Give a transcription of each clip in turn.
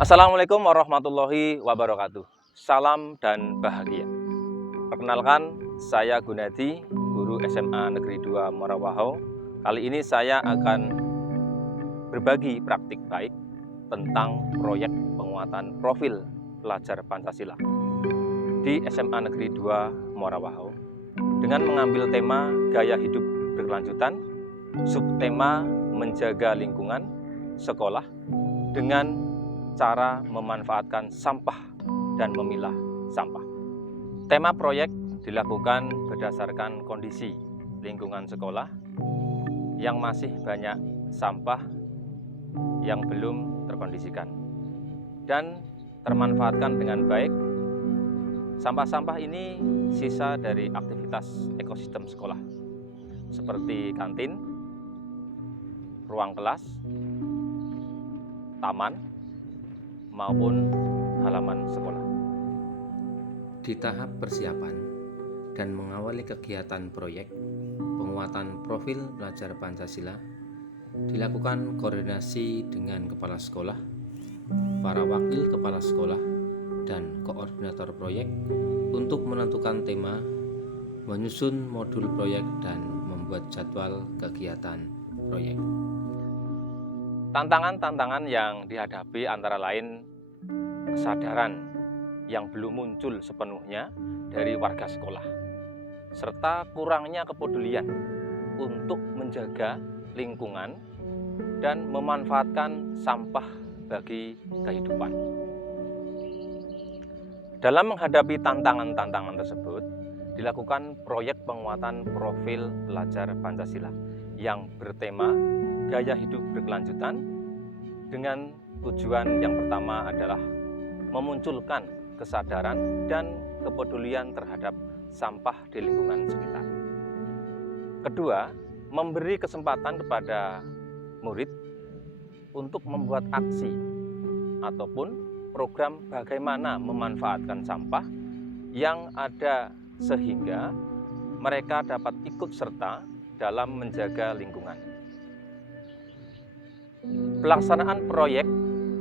Assalamualaikum warahmatullahi wabarakatuh. Salam dan bahagia. Perkenalkan, saya Gunadi, guru SMA Negeri 2 Morawaho. Kali ini saya akan berbagi praktik baik tentang proyek penguatan profil pelajar Pancasila di SMA Negeri 2 Morawaho dengan mengambil tema gaya hidup berkelanjutan, subtema menjaga lingkungan sekolah dengan cara memanfaatkan sampah dan memilah sampah. Tema proyek dilakukan berdasarkan kondisi lingkungan sekolah yang masih banyak sampah yang belum terkondisikan dan termanfaatkan dengan baik. Sampah-sampah ini sisa dari aktivitas ekosistem sekolah seperti kantin, ruang kelas, taman, maupun halaman sekolah. Di tahap persiapan dan mengawali kegiatan proyek penguatan profil pelajar Pancasila, dilakukan koordinasi dengan kepala sekolah, para wakil kepala sekolah, dan koordinator proyek untuk menentukan tema, menyusun modul proyek, dan membuat jadwal kegiatan proyek. Tantangan-tantangan yang dihadapi antara lain kesadaran yang belum muncul sepenuhnya dari warga sekolah, serta kurangnya kepedulian untuk menjaga lingkungan dan memanfaatkan sampah bagi kehidupan. Dalam menghadapi tantangan-tantangan tersebut, dilakukan proyek penguatan profil pelajar Pancasila yang bertema gaya hidup berkelanjutan dengan tujuan yang pertama adalah memunculkan kesadaran dan kepedulian terhadap sampah di lingkungan sekitar. Kedua, memberi kesempatan kepada murid untuk membuat aksi ataupun program bagaimana memanfaatkan sampah yang ada sehingga mereka dapat ikut serta dalam menjaga lingkungan. Pelaksanaan proyek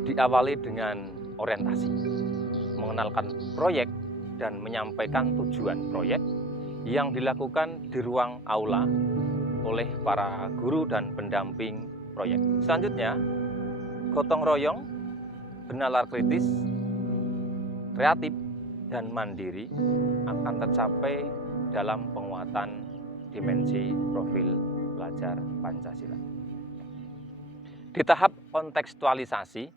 diawali dengan orientasi, mengenalkan proyek dan menyampaikan tujuan proyek yang dilakukan di ruang aula oleh para guru dan pendamping proyek. Selanjutnya, gotong royong, bernalar kritis, kreatif, dan mandiri akan tercapai dalam penguatan dimensi profil pelajar Pancasila. Di tahap kontekstualisasi,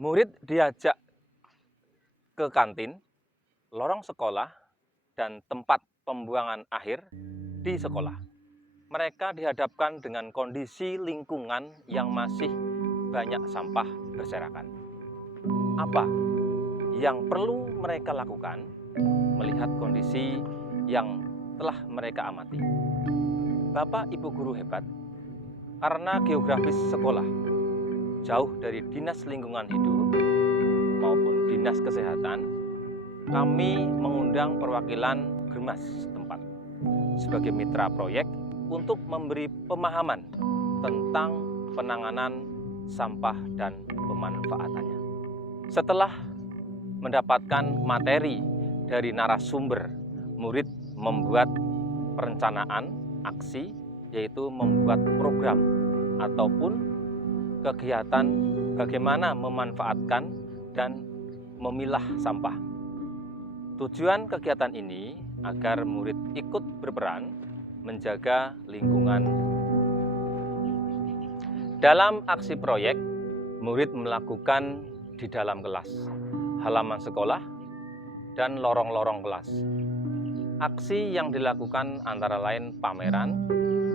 murid diajak ke kantin, lorong sekolah, dan tempat pembuangan akhir di sekolah. Mereka dihadapkan dengan kondisi lingkungan yang masih banyak sampah berserakan. Apa yang perlu mereka lakukan melihat kondisi yang telah mereka amati? Bapak Ibu guru hebat, karena geografis sekolah jauh dari Dinas Lingkungan Hidup maupun Dinas Kesehatan, kami mengundang perwakilan Germas setempat sebagai mitra proyek untuk memberi pemahaman tentang penanganan sampah dan pemanfaatannya. Setelah mendapatkan materi dari narasumber, murid membuat perencanaan aksi, yaitu membuat program ataupun kegiatan bagaimana memanfaatkan dan memilah sampah. Tujuan kegiatan ini agar murid ikut berperan menjaga lingkungan. Dalam aksi proyek, murid melakukan di dalam kelas, halaman sekolah, dan lorong-lorong kelas. Aksi yang dilakukan antara lain pameran,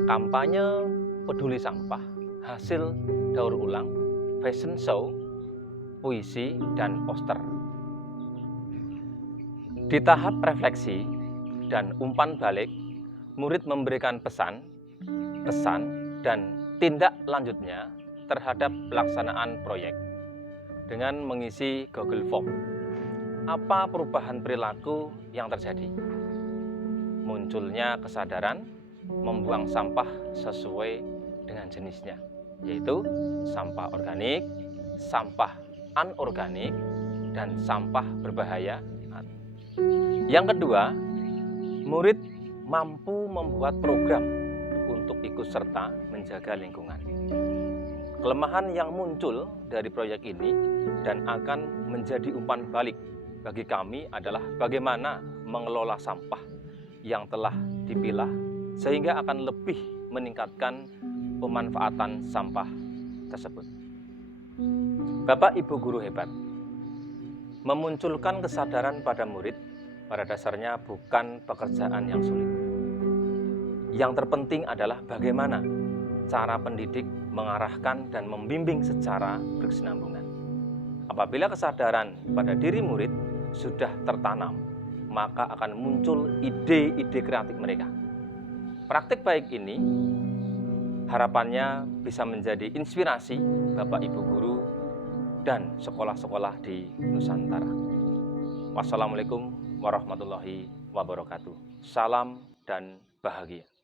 kampanye peduli sampah, hasil daur ulang, fashion show, puisi, dan poster. Di tahap refleksi dan umpan balik, murid memberikan pesan, kesan, dan tindak lanjutnya terhadap pelaksanaan proyek dengan mengisi Google Form. Apa perubahan perilaku yang terjadi? Munculnya kesadaran membuang sampah sesuai dengan jenisnya, yaitu sampah organik, sampah anorganik dan sampah berbahaya. Yang kedua, murid mampu membuat program untuk ikut serta menjaga lingkungan. Kelemahan yang muncul dari proyek ini dan akan menjadi umpan balik bagi kami adalah bagaimana mengelola sampah yang telah dipilah sehingga akan lebih meningkatkan pemanfaatan sampah tersebut. Bapak Ibu guru hebat, memunculkan kesadaran pada murid pada dasarnya bukan pekerjaan yang sulit. Yang terpenting adalah bagaimana cara pendidik mengarahkan dan membimbing secara berkesinambungan. Apabila kesadaran pada diri murid sudah tertanam, maka akan muncul ide-ide kreatif mereka. Praktik baik ini harapannya bisa menjadi inspirasi Bapak Ibu guru dan sekolah-sekolah di Nusantara. Wassalamualaikum warahmatullahi wabarakatuh. Salam dan bahagia.